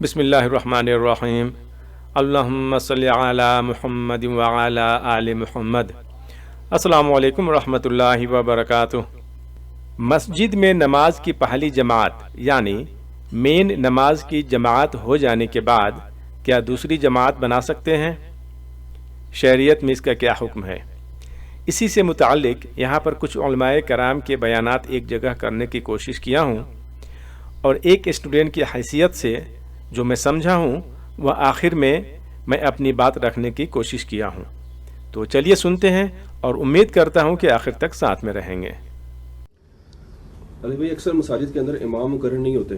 بسم اللہ الرحمن الرحیم اللہم صلی علی محمد وعلی آل محمد۔ السلام علیکم ورحمۃ اللہ وبرکاتہ۔ مسجد میں نماز کی پہلی جماعت یعنی مین نماز کی جماعت ہو جانے کے بعد کیا دوسری جماعت بنا سکتے ہیں؟ شریعت میں اس کا کیا حکم ہے؟ اسی سے متعلق یہاں پر کچھ علماء کرام کے بیانات ایک جگہ کرنے کی کوشش کیا ہوں، اور ایک اسٹوڈنٹ کی حیثیت سے جو میں سمجھا ہوں وہ آخر میں اپنی بات رکھنے کی کوشش کیا ہوں۔ تو چلیے سنتے ہیں اور امید کرتا ہوں کہ آخر تک ساتھ میں رہیں گے۔ علی بھائی، اکثر مساجد کے اندر امام مقرر نہیں ہوتے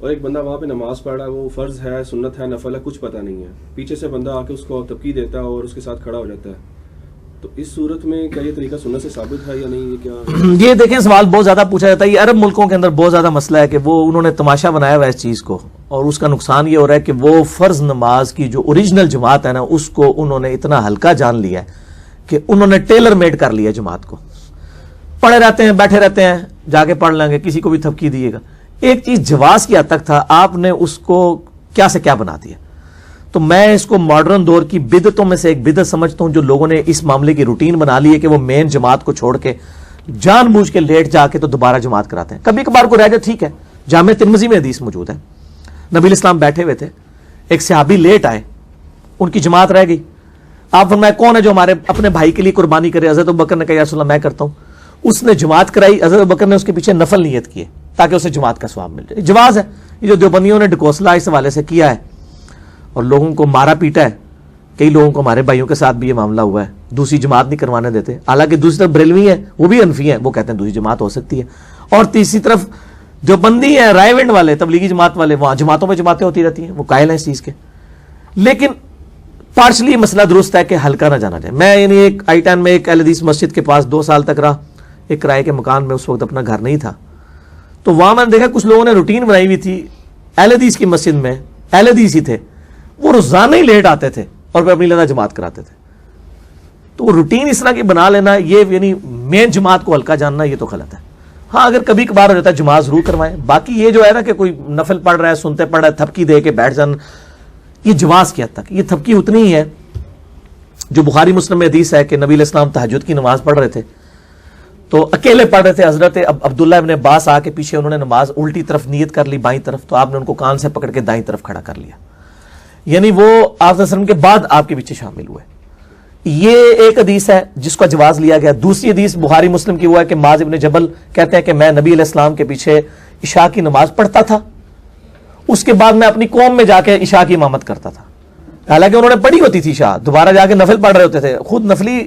اور ایک بندہ وہاں پہ نماز پڑھ رہا ہے، وہ فرض ہے، سنت ہے، نفل ہے، کچھ پتہ نہیں ہے، پیچھے سے بندہ آ کے اس کو تبکی دیتا ہے اور اس کے ساتھ کھڑا ہو جاتا ہے، تو اس صورت میں کیا یہ طریقہ سنت سے ثابت ہے یا نہیں؟ یہ کیا؟ یہ دیکھیں، سوال بہت زیادہ پوچھا جاتا ہے۔ یہ عرب ملکوں کے اندر بہت زیادہ مسئلہ ہے کہ وہ انہوں نے تماشا بنایا ہوا ہے اس چیز کو، اور اس کا نقصان یہ ہو رہا ہے کہ وہ فرض نماز کی جو اوریجنل جماعت ہے نا، اس کو انہوں نے اتنا ہلکا جان لیا ہے کہ انہوں نے ٹیلر میڈ کر لیا جماعت کو۔ پڑھے رہتے ہیں، بیٹھے رہتے ہیں، جا کے پڑھ لیں گے، کسی کو بھی تھپکی دیے گا۔ ایک چیز جواز کی حد تک تھا، آپ نے اس کو کیا سے کیا بنا دیا۔ تو میں اس کو ماڈرن دور کی بدعتوں میں سے ایک بدعت سمجھتا ہوں، جو لوگوں نے اس معاملے کی روٹین بنا لی ہے کہ وہ مین جماعت کو چھوڑ کے جان بوجھ کے لیٹ جا کے تو دوبارہ جماعت کراتے ہیں۔ کبھی کبھار کو رہ جائے ٹھیک ہے، جامع ترمذی میں حدیث موجود ہے، نبی الاسلام بیٹھے ہوئے تھے، ایک صحابی لیٹ آئے، ان کی جماعت رہ گئی۔ آپ فرمایا کون ہے جو ہمارے اپنے بھائی کے لیے قربانی کرے؟ حضرت ابوبکر نے کہا یا رسول اللہ میں کرتا ہوں۔ اس نے جماعت کرائی، حضرت ابوبکر نے اس کے پیچھے نفل نیت کیے تاکہ اسے جماعت کا ثواب مل جائے۔ جواز ہے، یہ جو دیوبندیوں نے ڈکوسلا اس حوالے سے کیا ہے اور لوگوں کو مارا پیٹا ہے، کئی لوگوں کو ہمارے بھائیوں کے ساتھ بھی یہ معاملہ ہوا ہے، دوسری جماعت نہیں کروانے دیتے۔ حالانکہ دوسری طرف بریلوی ہیں، وہ بھی حنفی ہیں، وہ کہتے ہیں دوسری جماعت ہو سکتی ہے۔ اور تیسری طرف جو بندی ہیں، رائے ونڈ والے، تبلیغی جماعت والے، وہاں جماعتوں میں جماعتیں ہوتی رہتی ہیں، وہ قائل ہیں اس چیز کے۔ لیکن پارشلی مسئلہ درست ہے کہ ہلکا نہ جانا جائے۔ میں یعنی ایک آئی ٹین میں ایک اہل حدیث مسجد کے پاس 2 سال تک رہا، ایک کرائے کے مکان میں، اس وقت اپنا گھر نہیں تھا، تو وہاں میں نے دیکھا کچھ لوگوں نے روٹین بنائی ہوئی تھی اہل حدیث کی مسجد میں، اہل حدیث ہی تھے، وہ روزانہ ہی لیٹ آتے تھے اور پھر اپنی لگا جماعت کراتے تھے۔ تو وہ روٹین اس طرح کی بنا لینا، یہ یعنی مین جماعت کو ہلکا جاننا، یہ تو غلط ہے۔ ہاں اگر کبھی کبھار ہو جاتا ہے جماعت ضرور کروائیں۔ باقی یہ جو ہے نا کہ کوئی نفل پڑھ رہا ہے، سنتے پڑھ رہا ہے، تھپکی دے کے بیٹھ جانا، یہ جواز کی حد تک۔ یہ تھپکی اتنی ہی ہے جو بخاری مسلم میں حدیث ہے کہ نبی علیہ السلام تہجد کی نماز پڑھ رہے تھے، تو اکیلے پڑھ رہے تھے، حضرت عبداللہ ابن عباس آ کے پیچھے انہوں نے نماز الٹی طرف نیت کر لی، بائیں طرف، تو آپ نے ان کو کان سے پکڑ کے دائیں طرف کھڑا کر لیا، یعنی وہ آپ صلی اللہ علیہ وسلم کے بعد آپ کے پیچھے شامل ہوئے۔ یہ ایک حدیث ہے جس کا جواز لیا گیا۔ دوسری حدیث بخاری مسلم کی ہوا ہے کہ معاذ ابن جبل کہتے ہیں کہ میں نبی علیہ السلام کے پیچھے عشاء کی نماز پڑھتا تھا، اس کے بعد میں اپنی قوم میں جا کے عشاء کی امامت کرتا تھا۔ حالانکہ انہوں نے پڑھی ہوتی تھی عشاء، دوبارہ جا کے نفل پڑھ رہے ہوتے تھے، خود نفلی۔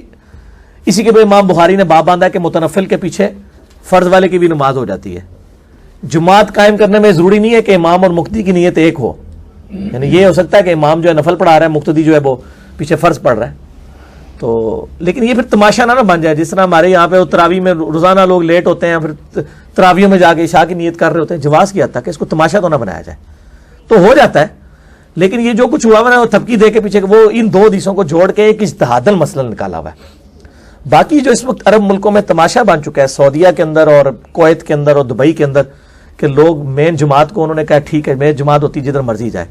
اسی کے بعد امام بخاری نے باب باندھا کہ متنفل کے پیچھے فرض والے کی بھی نماز ہو جاتی ہے۔ جماعت قائم کرنے میں ضروری نہیں ہے کہ امام اور مقتدی کی نیت ایک ہو، یعنی یہ ہو سکتا ہے کہ امام جو ہے نفل پڑھا رہا ہے، مقتدی جو ہے وہ پیچھے فرض پڑھ رہا ہے، تو لیکن یہ پھر تماشا نہ بن جائے، جس طرح ہمارے یہاں پہ تراویح میں روزانہ لوگ لیٹ ہوتے ہیں، پھر تراویح میں جا کے عشاء کی نیت کر رہے ہوتے ہیں۔ جواز کی حد تک اس کو تماشا تو نہ بنایا جائے، تو ہو جاتا ہے۔ لیکن یہ جو کچھ ہوا ہے وہ تھپکی دے کے پیچھے، وہ ان 2 حدیثوں کو جوڑ کے ایک اجتہاداً مسئلہ نکالا ہوا ہے۔ باقی جو اس وقت عرب ملکوں میں تماشا بن چکا ہے، سعودیہ کے اندر اور کویت کے اندر اور دبئی کے اندر، کہ لوگ مین جماعت کو انہوں نے کہا ٹھیک ہے مین جماعت ہوتی جدھر مرضی جائے،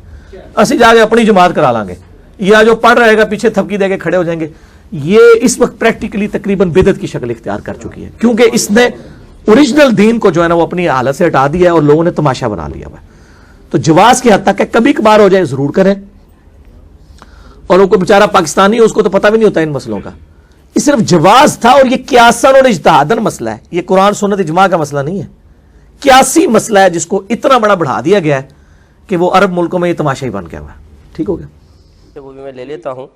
اسی جا کے اپنی جماعت کرا لیں گے، یا جو پڑھ رہے گا پیچھے تھپکی دے کے کھڑے ہو جائیں گے۔ یہ اس وقت پریکٹیکلی تقریباً بدعت کی شکل اختیار کر چکی ہے، کیونکہ اس نے اوریجنل دین کو جو ہے نا وہ اپنی حالت سے ہٹا دیا ہے اور لوگوں نے تماشا بنا لیا ہوا ہے۔ تو جواز کی حد تک ہے، کبھی کبھار ہو جائے ضرور کریں، اور وہ کوئی بیچارہ پاکستانی ہے، اس کو تو پتہ بھی نہیں ہوتا ان مسئلوں کا۔ یہ صرف جواز تھا، اور یہ قیاساً اور اجتہاداً مسئلہ ہے، یہ قرآن سنت اجماع کا مسئلہ نہیں ہے، قیاسی مسئلہ ہے جس کو اتنا بڑا بڑھا دیا گیا ہے کہ وہ عرب ملکوں میں یہ تماشا ہی بن گیا ہوا ہے۔ ٹھیک ہو گیا؟ وہ بھی میں لے لیتا ہوں۔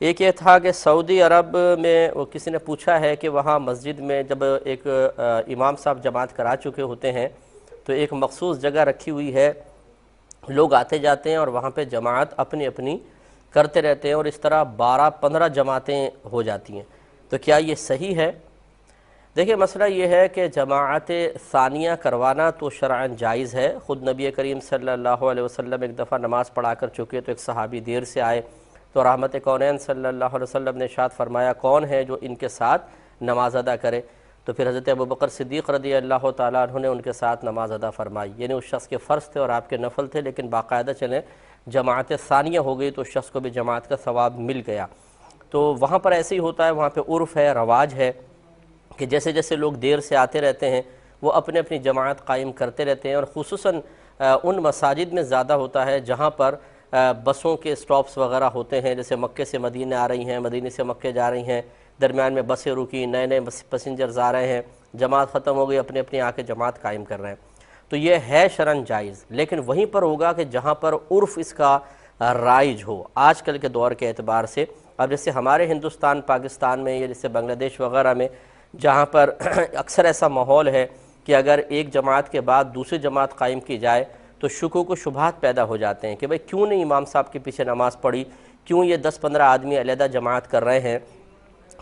ایک یہ تھا کہ سعودی عرب میں کسی نے پوچھا ہے کہ وہاں مسجد میں جب ایک امام صاحب جماعت کرا چکے ہوتے ہیں تو ایک مخصوص جگہ رکھی ہوئی ہے، لوگ آتے جاتے ہیں اور وہاں پہ جماعت اپنی اپنی کرتے رہتے ہیں، اور اس طرح 12-15 جماعتیں ہو جاتی ہیں، تو کیا یہ صحیح ہے؟ دیکھیں مسئلہ یہ ہے کہ جماعت ثانیہ کروانا تو شرعاً جائز ہے۔ خود نبی کریم صلی اللہ علیہ وسلم ایک دفعہ نماز پڑھا کر چکے تو ایک صحابی دیر سے آئے، تو رحمت کونین صلی اللہ علیہ وسلم نے ارشاد فرمایا کون ہے جو ان کے ساتھ نماز ادا کرے؟ تو پھر حضرت ابوبکر صدیق رضی اللہ تعالیٰ عنہ نے ان کے ساتھ نماز ادا فرمائی، یعنی اس شخص کے فرض تھے اور آپ کے نفل تھے، لیکن باقاعدہ چلیں جماعت ثانیہ ہو گئی تو اس شخص کو بھی جماعت کا ثواب مل گیا۔ تو وہاں پر ایسے ہی ہوتا ہے، وہاں پہ عرف ہے، رواج ہے کہ جیسے جیسے لوگ دیر سے آتے رہتے ہیں وہ اپنے اپنی جماعت قائم کرتے رہتے ہیں، اور خصوصاً ان مساجد میں زیادہ ہوتا ہے جہاں پر بسوں کے سٹاپس وغیرہ ہوتے ہیں، جیسے مکے سے مدینے آ رہی ہیں، مدینے سے مکے جا رہی ہیں، درمیان میں بسیں رکی، نئے نئے پیسنجرز آ رہے ہیں، جماعت ختم ہو گئی، اپنے اپنے آ کے جماعت قائم کر رہے ہیں، تو یہ ہے شرعاً جائز۔ لیکن وہیں پر ہوگا کہ جہاں پر عرف اس کا رائج ہو آج کل کے دور کے اعتبار سے۔ اب جیسے ہمارے ہندوستان پاکستان میں یا جیسے بنگلہ دیش وغیرہ میں جہاں پر اکثر ایسا ماحول ہے کہ اگر ایک جماعت کے بعد دوسری جماعت قائم کی جائے تو شکوک و شبہات پیدا ہو جاتے ہیں کہ بھئی کیوں نہیں امام صاحب کے پیچھے نماز پڑھی، کیوں یہ 10-15 آدمی علیحدہ جماعت کر رہے ہیں،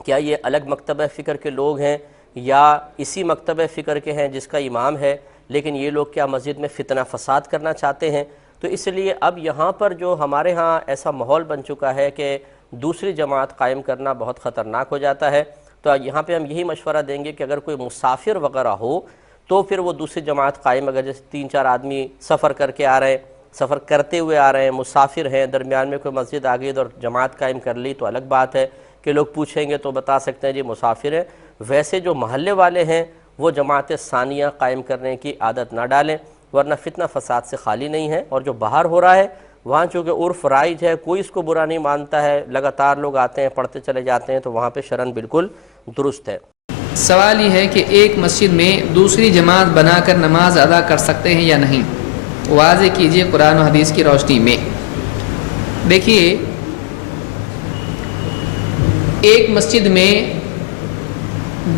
کیا یہ الگ مکتبہ فکر کے لوگ ہیں یا اسی مکتبہ فکر کے ہیں جس کا امام ہے، لیکن یہ لوگ کیا مسجد میں فتنہ فساد کرنا چاہتے ہیں؟ تو اس لیے اب یہاں پر جو ہمارے ہاں ایسا ماحول بن چکا ہے کہ دوسری جماعت قائم کرنا بہت خطرناک ہو جاتا ہے، تو یہاں پہ ہم یہی مشورہ دیں گے کہ اگر کوئی مسافر وغیرہ ہو تو پھر وہ دوسری جماعت قائم، اگر جیسے 3-4 آدمی سفر کر کے آ رہے ہیں، سفر کرتے ہوئے آ رہے ہیں، مسافر ہیں، درمیان میں کوئی مسجد آ گئی اور جماعت قائم کر لی تو الگ بات ہے کہ لوگ پوچھیں گے تو بتا سکتے ہیں جی مسافر ہیں۔ ویسے جو محلے والے ہیں وہ جماعت ثانیہ قائم کرنے کی عادت نہ ڈالیں، ورنہ فتنہ فساد سے خالی نہیں ہے۔ اور جو باہر ہو رہا ہے وہاں چونکہ عرف رائج ہے، کوئی اس کو برا نہیں مانتا ہے، لگاتار لوگ آتے ہیں پڑھتے چلے جاتے ہیں، تو وہاں پہ شرعاً بالکل درست ہے۔ سوال یہ ہے کہ ایک مسجد میں دوسری جماعت بنا کر نماز ادا کر سکتے ہیں یا نہیں؟ واضح کیجئے قرآن و حدیث کی روشنی میں۔ دیکھیے، ایک مسجد میں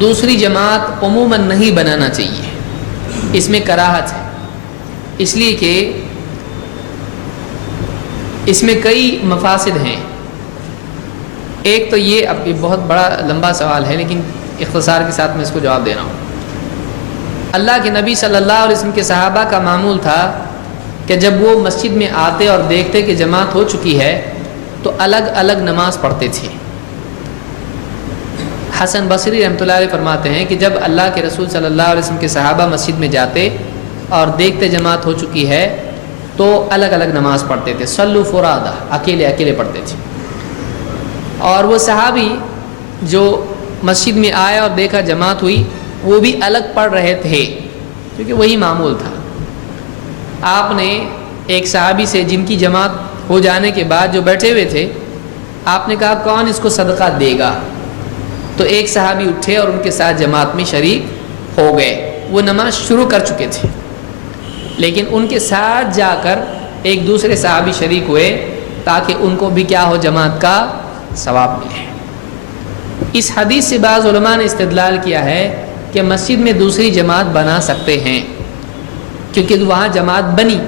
دوسری جماعت عموماً نہیں بنانا چاہیے، اس میں کراہت ہے، اس لیے کہ اس میں کئی مفاسد ہیں۔ ایک تو یہ، اب یہ بہت بڑا لمبا سوال ہے لیکن اختصار کے ساتھ میں اس کو جواب دے رہا ہوں۔ اللہ کے نبی صلی اللہ علیہ وسلم کے صحابہ کا معمول تھا کہ جب وہ مسجد میں آتے اور دیکھتے کہ جماعت ہو چکی ہے تو الگ الگ نماز پڑھتے تھے۔ حسن بصری رحمۃ اللہ علیہ فرماتے ہیں کہ جب اللہ کے رسول صلی اللہ علیہ وسلم کے صحابہ مسجد میں جاتے اور دیکھتے جماعت ہو چکی ہے تو الگ الگ نماز پڑھتے تھے، صلو فرادہ، اکیلے اکیلے پڑھتے تھے۔ اور وہ صحابی جو مسجد میں آئے اور دیکھا جماعت ہوئی وہ بھی الگ پڑھ رہے تھے کیونکہ وہی معمول تھا۔ آپ نے ایک صحابی سے جن کی جماعت ہو جانے کے بعد جو بیٹھے ہوئے تھے، آپ نے کہا کون اس کو صدقہ دے گا؟ تو ایک صحابی اٹھے اور ان کے ساتھ جماعت میں شریک ہو گئے۔ وہ نماز شروع کر چکے تھے لیکن ان کے ساتھ جا کر ایک دوسرے صحابی شریک ہوئے تاکہ ان کو بھی کیا ہو، جماعت کا ثواب ملے۔ اس حدیث سے بعض علماء نے استدلال کیا ہے کہ مسجد میں دوسری جماعت بنا سکتے ہیں کیونکہ وہاں جماعت بنی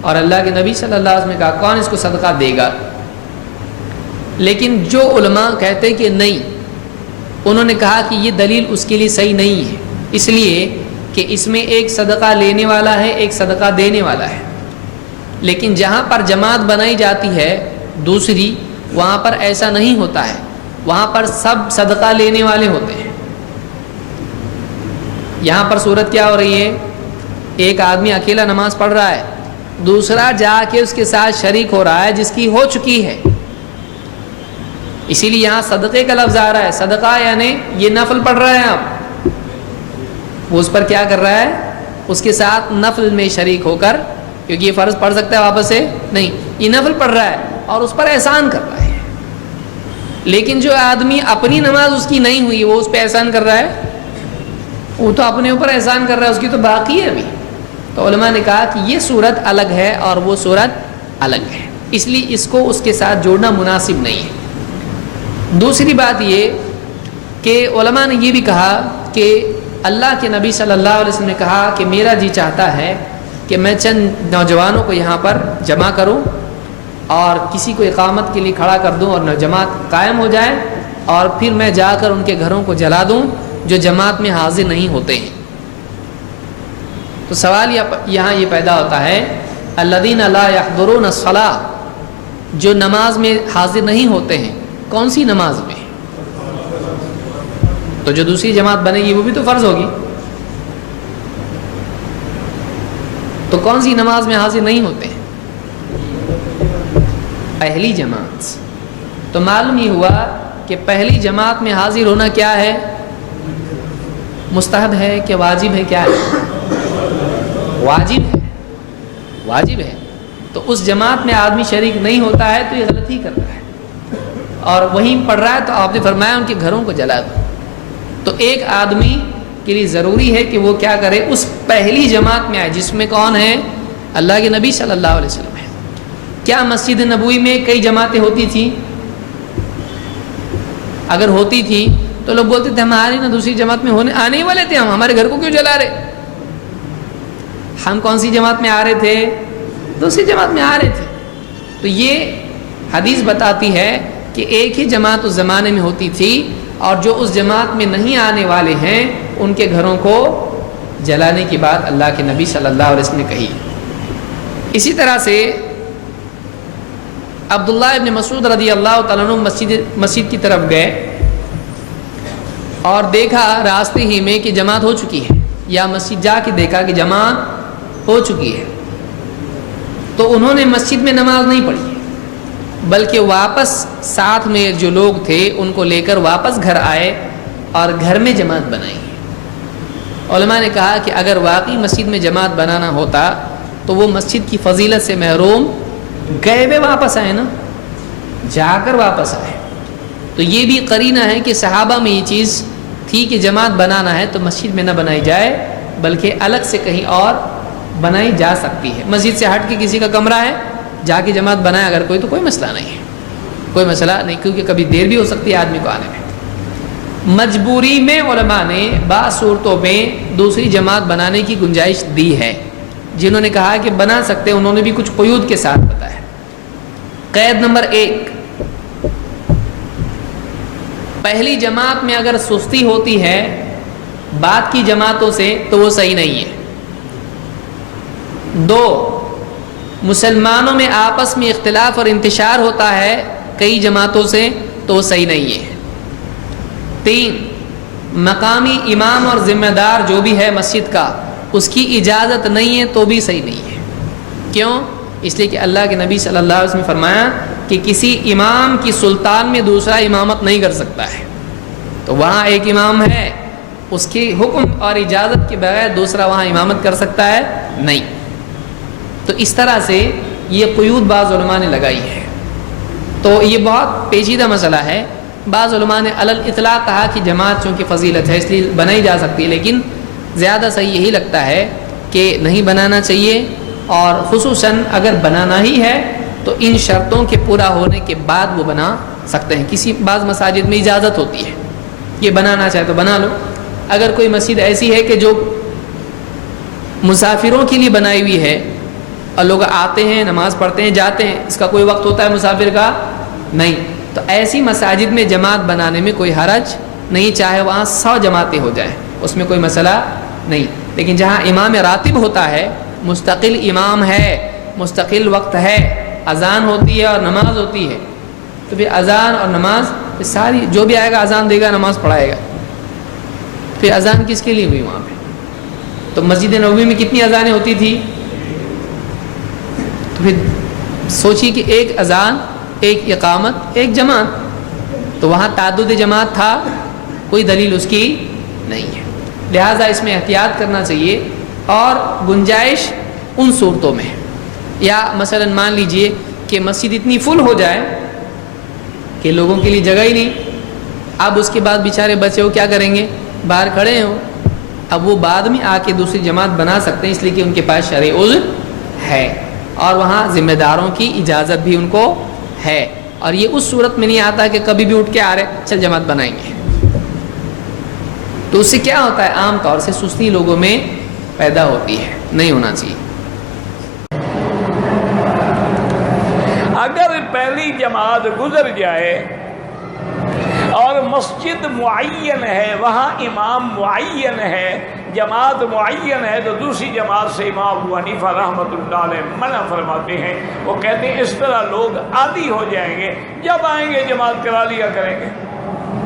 اور اللہ کے نبی صلی اللہ علیہ وسلم نے کہا کون اس کو صدقہ دے گا۔ لیکن جو علماء کہتے کہ نہیں، انہوں نے کہا کہ یہ دلیل اس کے لیے صحیح نہیں ہے، اس لیے کہ اس میں ایک صدقہ لینے والا ہے، ایک صدقہ دینے والا ہے، لیکن جہاں پر جماعت بنائی جاتی ہے دوسری، وہاں پر ایسا نہیں ہوتا ہے، وہاں پر سب صدقہ لینے والے ہوتے ہیں۔ یہاں پر صورت کیا ہو رہی ہے، ایک آدمی اکیلا نماز پڑھ رہا ہے، دوسرا جا کے اس کے ساتھ شریک ہو رہا ہے جس کی ہو چکی ہے، اسی لیے یہاں صدقے کا لفظ آ رہا ہے۔ صدقہ یعنی یہ نفل پڑھ رہا ہے، اب وہ اس پر کیا کر رہا ہے، اس کے ساتھ نفل میں شریک ہو کر، کیونکہ یہ فرض پڑھ سکتا ہے واپس سے نہیں، یہ نفل پڑھ رہا ہے اور اس پر احسان کر رہا ہے۔ لیکن جو آدمی اپنی نماز اس کی نہیں ہوئی وہ اس پہ احسان کر رہا ہے، وہ تو اپنے اوپر احسان کر رہا ہے، اس کی تو باقی ہے ابھی۔ تو علماء نے کہا کہ یہ صورت الگ ہے اور وہ صورت الگ ہے، اس لیے اس کو اس کے ساتھ جوڑنا مناسب نہیں ہے۔ دوسری بات یہ کہ علماء نے یہ بھی کہا کہ اللہ کے نبی صلی اللہ علیہ وسلم نے کہا کہ میرا جی چاہتا ہے کہ میں چند نوجوانوں کو یہاں پر جمع کروں اور کسی کو اقامت کے لیے کھڑا کر دوں اور جماعت قائم ہو جائے، اور پھر میں جا کر ان کے گھروں کو جلا دوں جو جماعت میں حاضر نہیں ہوتے ہیں۔ تو سوال یہاں یہ پیدا ہوتا ہے، الذین لا یحضرون الصلاۃ، جو نماز میں حاضر نہیں ہوتے ہیں، کون سی نماز میں؟ تو جو دوسری جماعت بنے گی وہ بھی تو فرض ہوگی. تو کون سی نماز میں حاضر نہیں ہوتے ہیں؟ پہلی جماعت. تو معلوم یہ ہوا کہ پہلی جماعت میں حاضر ہونا کیا ہے؟ مستحب ہے کہ واجب ہے؟ کیا ہے؟ واجب ہے. واجب ہے. تو اس جماعت میں آدمی شریک نہیں ہوتا ہے تو یہ غلط ہی کرتا ہے، اور وہیں پڑھ رہا ہے تو آپ نے فرمایا ان کے گھروں کو جلا دو. تو ایک آدمی کے لیے ضروری ہے کہ وہ کیا کرے؟ اس پہلی جماعت میں آئے جس میں کون ہے؟ اللہ کے نبی صلی اللہ علیہ وسلم ہے. کیا مسجد نبوی میں کئی جماعتیں ہوتی تھیں؟ اگر ہوتی تھی تو لوگ بولتے تھے ہمارے نا دوسری جماعت میں آنے ہی والے تھے، ہم ہمارے گھر کو کیوں جلا رہے؟ ہم کون سی جماعت میں آ رہے تھے؟ دوسری جماعت میں آ رہے تھے. تو یہ حدیث بتاتی ہے کہ ایک ہی جماعت اس زمانے میں ہوتی تھی، اور جو اس جماعت میں نہیں آنے والے ہیں ان کے گھروں کو جلانے کی بات اللہ کے نبی صلی اللہ علیہ وسلم نے کہی. اسی طرح سے عبداللہ ابن مسعود رضی اللہ تعالیٰ عنہ مسجد کی طرف گئے اور دیکھا راستے ہی میں کہ جماعت ہو چکی ہے، یا مسجد جا کے دیکھا کہ جماعت ہو چکی ہے. تو انہوں نے مسجد میں نماز نہیں پڑھی، بلکہ واپس ساتھ میں جو لوگ تھے ان کو لے کر واپس گھر آئے اور گھر میں جماعت بنائی. علماء نے کہا کہ اگر واقعی مسجد میں جماعت بنانا ہوتا تو وہ مسجد کی فضیلت سے محروم گئے ہوئے واپس آئے نا، جا کر واپس آئے. تو یہ بھی قرینہ ہے کہ صحابہ میں یہ چیز تھی کہ جماعت بنانا ہے تو مسجد میں نہ بنائی جائے بلکہ الگ سے کہیں اور بنائی جا سکتی ہے. مسجد سے ہٹ کے کسی کا کمرہ ہے جا کے جماعت بنائے اگر کوئی تو کوئی مسئلہ نہیں ہے، کوئی مسئلہ نہیں، کیونکہ کبھی دیر بھی ہو سکتی ہے آدمی کو آنے میں. مجبوری میں علماء نے بعض صورتوں میں دوسری جماعت بنانے کی گنجائش دی ہے. جنہوں نے کہا کہ بنا سکتے انہوں نے بھی کچھ قیود کے ساتھ بتایا. قید نمبر 1، پہلی جماعت میں اگر سستی ہوتی ہے بعد کی جماعتوں سے تو وہ صحیح نہیں ہے. 2، مسلمانوں میں آپس میں اختلاف اور انتشار ہوتا ہے کئی جماعتوں سے تو وہ صحیح نہیں ہے. 3، مقامی امام اور ذمہ دار جو بھی ہے مسجد کا اس کی اجازت نہیں ہے تو بھی صحیح نہیں ہے. کیوں؟ اس لیے کہ اللہ کے نبی صلی اللہ علیہ وسلم نے فرمایا کہ کسی امام کی سلطان میں دوسرا امامت نہیں کر سکتا ہے. تو وہاں ایک امام ہے، اس کے حکم اور اجازت کے بغیر دوسرا وہاں امامت کر سکتا ہے؟ نہیں. تو اس طرح سے یہ قیود بعض علماء نے لگائی ہے. تو یہ بہت پیچیدہ مسئلہ ہے. بعض علماء نے علی الاطلاق کہا کہ جماعت چونکہ فضیلت ہے اس لیے بنائی جا سکتی ہے، لیکن زیادہ صحیح یہی لگتا ہے کہ نہیں بنانا چاہیے، اور خصوصاً اگر بنانا ہی ہے تو ان شرطوں کے پورا ہونے کے بعد وہ بنا سکتے ہیں. کسی بعض مساجد میں اجازت ہوتی ہے کہ بنانا چاہے تو بنا لو. اگر کوئی مسجد ایسی ہے کہ جو مسافروں کے لیے بنائی ہوئی ہے اور لوگ آتے ہیں نماز پڑھتے ہیں جاتے ہیں، اس کا کوئی وقت ہوتا ہے مسافر کا؟ نہیں. تو ایسی مساجد میں جماعت بنانے میں کوئی حرج نہیں، چاہے وہاں 100 جماعتیں ہو جائیں اس میں کوئی مسئلہ نہیں. لیکن جہاں امام راتب ہوتا ہے، مستقل امام ہے، مستقل وقت ہے، اذان ہوتی ہے اور نماز ہوتی ہے، تو پھر اذان اور نماز ساری جو بھی آئے گا اذان دے گا نماز پڑھائے گا. پھر اذان کس کے لیے ہوئی وہاں پہ؟ تو مسجد نبوی میں کتنی اذانیں ہوتی تھی؟ تو پھر سوچیے کہ ایک اذان، ایک اقامت، ایک جماعت، تو وہاں تعدد جماعت تھا، کوئی دلیل اس کی نہیں ہے. لہٰذا اس میں احتیاط کرنا چاہیے. اور گنجائش ان صورتوں میں، یا مثلا مان لیجئے کہ مسجد اتنی فل ہو جائے کہ لوگوں کے لیے جگہ ہی نہیں، اب اس کے بعد بیچارے بچے ہو کیا کریں گے؟ باہر کھڑے ہوں، اب وہ بعد میں آ کے دوسری جماعت بنا سکتے ہیں اس لیے کہ ان کے پاس شرعی عذر ہے، اور وہاں ذمہ داروں کی اجازت بھی ان کو ہے. اور یہ اس صورت میں نہیں آتا کہ کبھی بھی اٹھ کے آ رہے چل جماعت بنائیں گے. تو اس سے کیا ہوتا ہے؟ عام طور سے سستی لوگوں میں پیدا ہوتی ہے، نہیں ہونا چاہیے. اگر پہلی جماعت گزر جائے اور مسجد معین ہے، وہاں امام معین ہے، جماعت معین ہے، تو دوسری جماعت سے امام ابو حنیفہ رحمۃ اللہ علیہ منع فرماتے ہیں. وہ کہتے ہیں اس طرح لوگ عادی ہو جائیں گے، جب آئیں گے جماعت کرا لیا کریں گے.